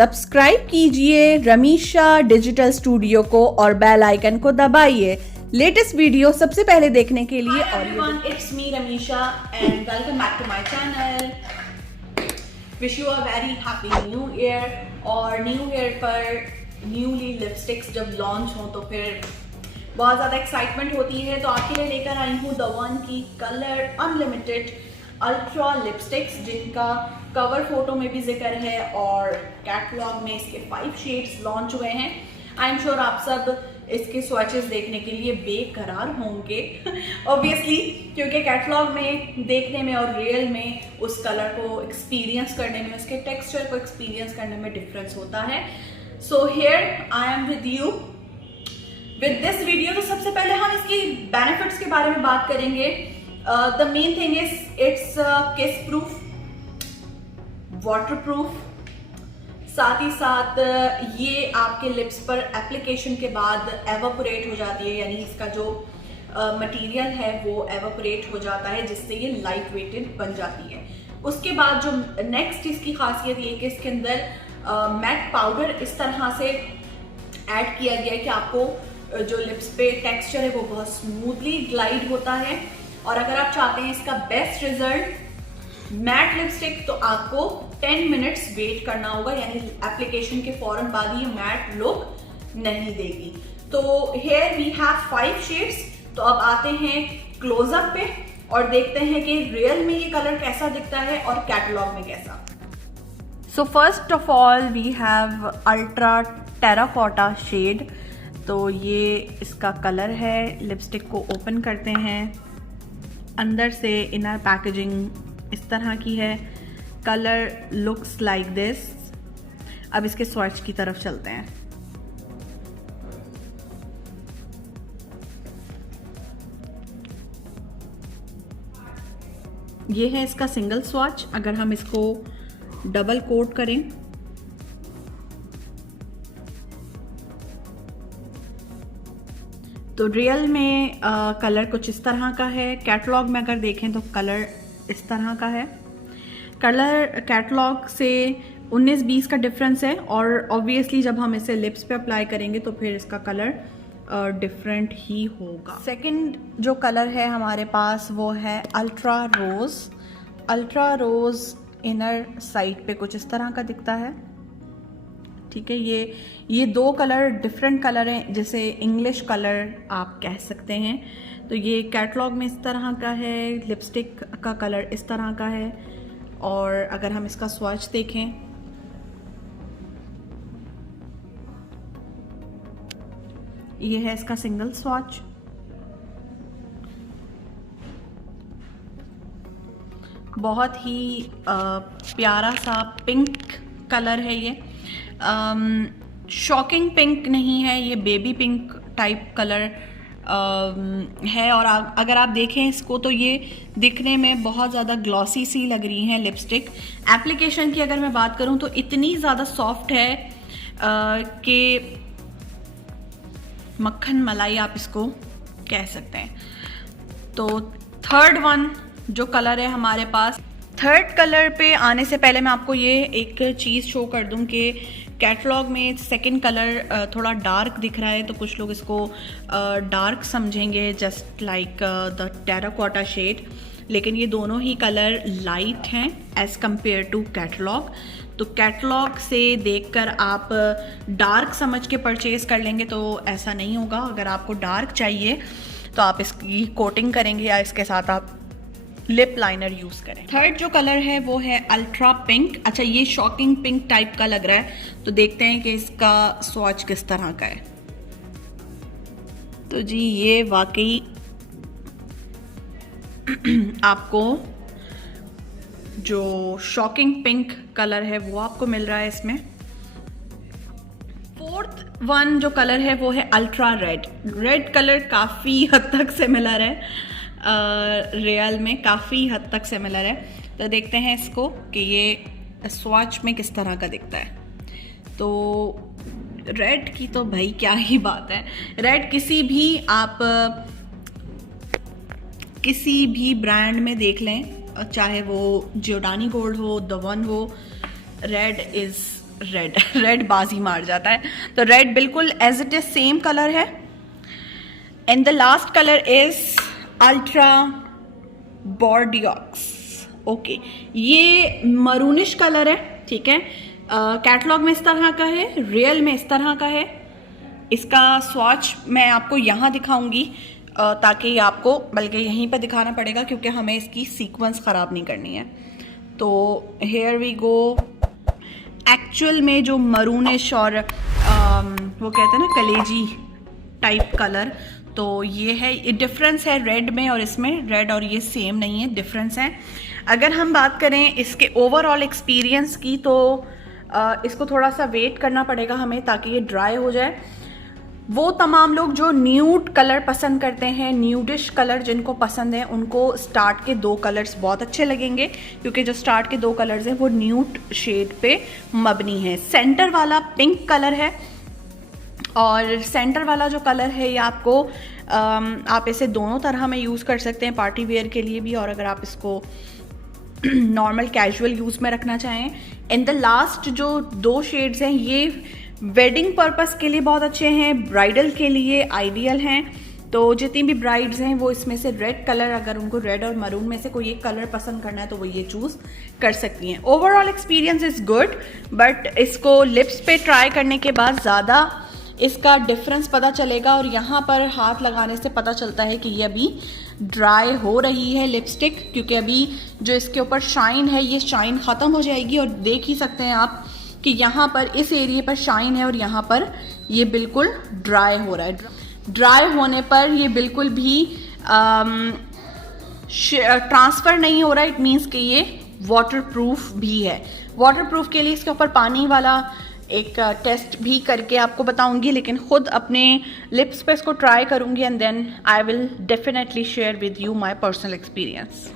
Subscribe कीजिए रमीशा digital studio को और बेल आइकन को दबाइए लेटेस्ट वीडियो सबसे पहले देखने के लिए। Hi everyone, it's me Ramisha and welcome back to my channel. Wish you a very happy new year और न्यू ईयर पर न्यूली लिपस्टिक्स जब लॉन्च हो तो फिर बहुत ज़्यादा एक्साइटमेंट होती है। तो आपके लिए लेकर आई हूँ द वन की कलर अनलिमिटेड अल्ट्रा लिपस्टिक्स, जिनका कवर फोटो में भी जिक्र है और कैटलॉग में इसके 5 शेड्स लॉन्च हुए हैं। आई एम श्योर आप सब इसके स्वॉचेस देखने के लिए बेकरार होंगे ऑब्वियसली, क्योंकि कैटलॉग में देखने में और रियल में उस कलर को एक्सपीरियंस करने में, उसके टेक्सचर को एक्सपीरियंस करने में डिफरेंस होता है। So here I am with you with this video. तो सबसे पहले हम इसकी बेनिफिट्स के बारे में बात करेंगे। The main thing is it's किस प्रूफ, वाटर प्रूफ, साथ ही साथ ये आपके लिप्स पर एप्लीकेशन के बाद एवापोरेट हो जाती है, यानी इसका जो मटेरियल है वो एवापोरेट हो जाता है, जिससे ये लाइट वेटेड बन जाती है। उसके बाद जो नेक्स्ट इसकी खासियत ये कि इसके अंदर मैट पाउडर इस तरह से ऐड किया गया है कि आपको जो लिप्स पे टेक्सचर है वो बहुत स्मूथली ग्लाइड होता है। और अगर आप चाहते हैं इसका बेस्ट रिजल्ट मैट लिपस्टिक तो आपको 10 मिनट्स वेट करना होगा, यानी एप्लीकेशन के फौरन बाद ये मैट लुक नहीं देगी। तो हेयर वी हैव 5 शेड्स। तो अब आते हैं क्लोजअप पे और देखते हैं कि रियल में ये कलर कैसा दिखता है और कैटलॉग में कैसा। So first of all we have ultra terracotta shade. तो ये इसका कलर है। लिपस्टिक को ओपन करते हैं, अंदर से इनर पैकेजिंग इस तरह की है। Colour looks like this. अब इसके स्वॉच की तरफ चलते हैं। ये है इसका सिंगल स्वॉच। अगर हम इसको डबल कोट करें तो रियल में कलर कुछ इस तरह का है। कैटलॉग में अगर देखें तो कलर इस तरह का है। कलर कैटलॉग से 19-20 का डिफरेंस है और ऑब्वियसली जब हम इसे लिप्स पे अप्लाई करेंगे तो फिर इसका कलर डिफरेंट ही होगा। सेकंड जो कलर है हमारे पास वो है अल्ट्रा रोज। अल्ट्रा रोज इनर साइड पे कुछ इस तरह का दिखता है। ठीक है, ये 2 कलर डिफरेंट कलर हैं, जैसे इंग्लिश कलर आप कह सकते हैं। तो ये कैटलॉग में इस तरह का है, लिपस्टिक का कलर इस तरह का है। और अगर हम इसका स्वॉच देखें ये है इसका सिंगल स्वॉच। बहुत ही प्यारा सा पिंक कलर है ये। शॉकिंग पिंक नहीं है, ये बेबी पिंक टाइप कलर है। और अगर आप देखें इसको तो ये दिखने में बहुत ज़्यादा ग्लॉसी सी लग रही हैं लिपस्टिक। एप्लीकेशन की अगर मैं बात करूं तो इतनी ज़्यादा सॉफ्ट है कि मक्खन मलाई आप इसको कह सकते हैं। तो थर्ड वन जो कलर है हमारे पास, थर्ड कलर पे आने से पहले मैं आपको ये एक चीज़ शो कर दूं कि कैटलॉग में सेकंड कलर थोड़ा डार्क दिख रहा है, तो कुछ लोग इसको डार्क समझेंगे just like the terracotta shade, लेकिन ये दोनों ही कलर लाइट हैं एज कंपेयर टू कैटलॉग। तो कैटलॉग से देखकर आप डार्क समझ के परचेज कर लेंगे तो ऐसा नहीं होगा। अगर आपको डार्क चाहिए तो आप इसकी कोटिंग करेंगे या इसके साथ आप लिप लाइनर यूज करें। थर्ड जो कलर है वो है अल्ट्रा पिंक। अच्छा, ये शॉकिंग पिंक टाइप का लग रहा है, तो देखते हैं कि इसका स्वॉच किस तरह का है। तो जी ये वाकई आपको जो शॉकिंग पिंक कलर है वो आपको मिल रहा है इसमें। फोर्थ वन जो कलर है वो है अल्ट्रा रेड। रेड कलर काफ़ी हद तक सिमिलर है, रियल में काफ़ी हद तक सिमिलर है। तो देखते हैं इसको कि ये स्वॉच में किस तरह का दिखता है। तो रेड की तो भाई क्या ही बात है। रेड किसी भी ब्रांड में देख लें, चाहे वो जियोडानी गोल्ड हो, द वन हो, रेड इज़ रेड बाजी मार जाता है। तो रेड बिल्कुल as it is same colour है। And the last colour is ultra bordeaux. Okay, ये मरूनिश कलर है, ठीक है। कैटलॉग में इस तरह का है, रियल में इस तरह का है। इसका स्वॉच मैं आपको यहाँ दिखाऊंगी ताकि आपको, बल्कि यहीं पर दिखाना पड़ेगा क्योंकि हमें इसकी सीक्वेंस ख़राब नहीं करनी है। तो हेयर वी गो। एक्चुअल में जो मरूनिश और वो कहते हैं ना कलेजी टाइप कलर, तो ये है, ये डिफरेंस है रेड में और इसमें। रेड और ये सेम नहीं है, डिफरेंस है। अगर हम बात करें इसके ओवरऑल एक्सपीरियंस की तो इसको थोड़ा सा वेट करना पड़ेगा हमें ताकि ये ड्राई हो जाए। वो तमाम लोग जो न्यूड कलर पसंद करते हैं, न्यूडिश कलर जिनको पसंद है, उनको स्टार्ट के 2 कलर्स बहुत अच्छे लगेंगे क्योंकि जो स्टार्ट के 2 कलर्स हैं वो न्यूड शेड पे मबनी है। सेंटर वाला पिंक कलर है और सेंटर वाला जो कलर है ये आपको आप इसे दोनों तरह में यूज़ कर सकते हैं, पार्टी वेयर के लिए भी और अगर आप इसको नॉर्मल कैजुअल यूज़ में रखना चाहें। इन द लास्ट जो 2 शेड्स हैं ये वेडिंग पर्पस के लिए बहुत अच्छे हैं, ब्राइडल के लिए आइडियल हैं। तो जितनी भी ब्राइड्स हैं वो इसमें से रेड कलर, अगर उनको रेड और मरून में से कोई एक कलर पसंद करना है तो वो ये चूज़ कर सकती हैं। Overall experience is good, but इसको लिप्स पे ट्राई करने के बाद ज़्यादा इसका डिफरेंस पता चलेगा और यहाँ पर हाथ लगाने से पता चलता है कि ये अभी ड्राई हो रही है लिपस्टिक, क्योंकि अभी जो इसके ऊपर शाइन है ये शाइन ख़त्म हो जाएगी और देख ही सकते हैं आप कि यहाँ पर इस एरिया पर शाइन है और यहाँ पर ये बिल्कुल ड्राई हो रहा है। ड्राई होने पर ये बिल्कुल भी ट्रांसफ़र नहीं हो रहा है। इट मीन्स कि ये वाटरप्रूफ भी है। वाटरप्रूफ के लिए इसके ऊपर पानी वाला एक टेस्ट भी करके आपको बताऊंगी, लेकिन खुद अपने लिप्स पे इसको ट्राई करूंगी and then I will definitely share with you my personal experience.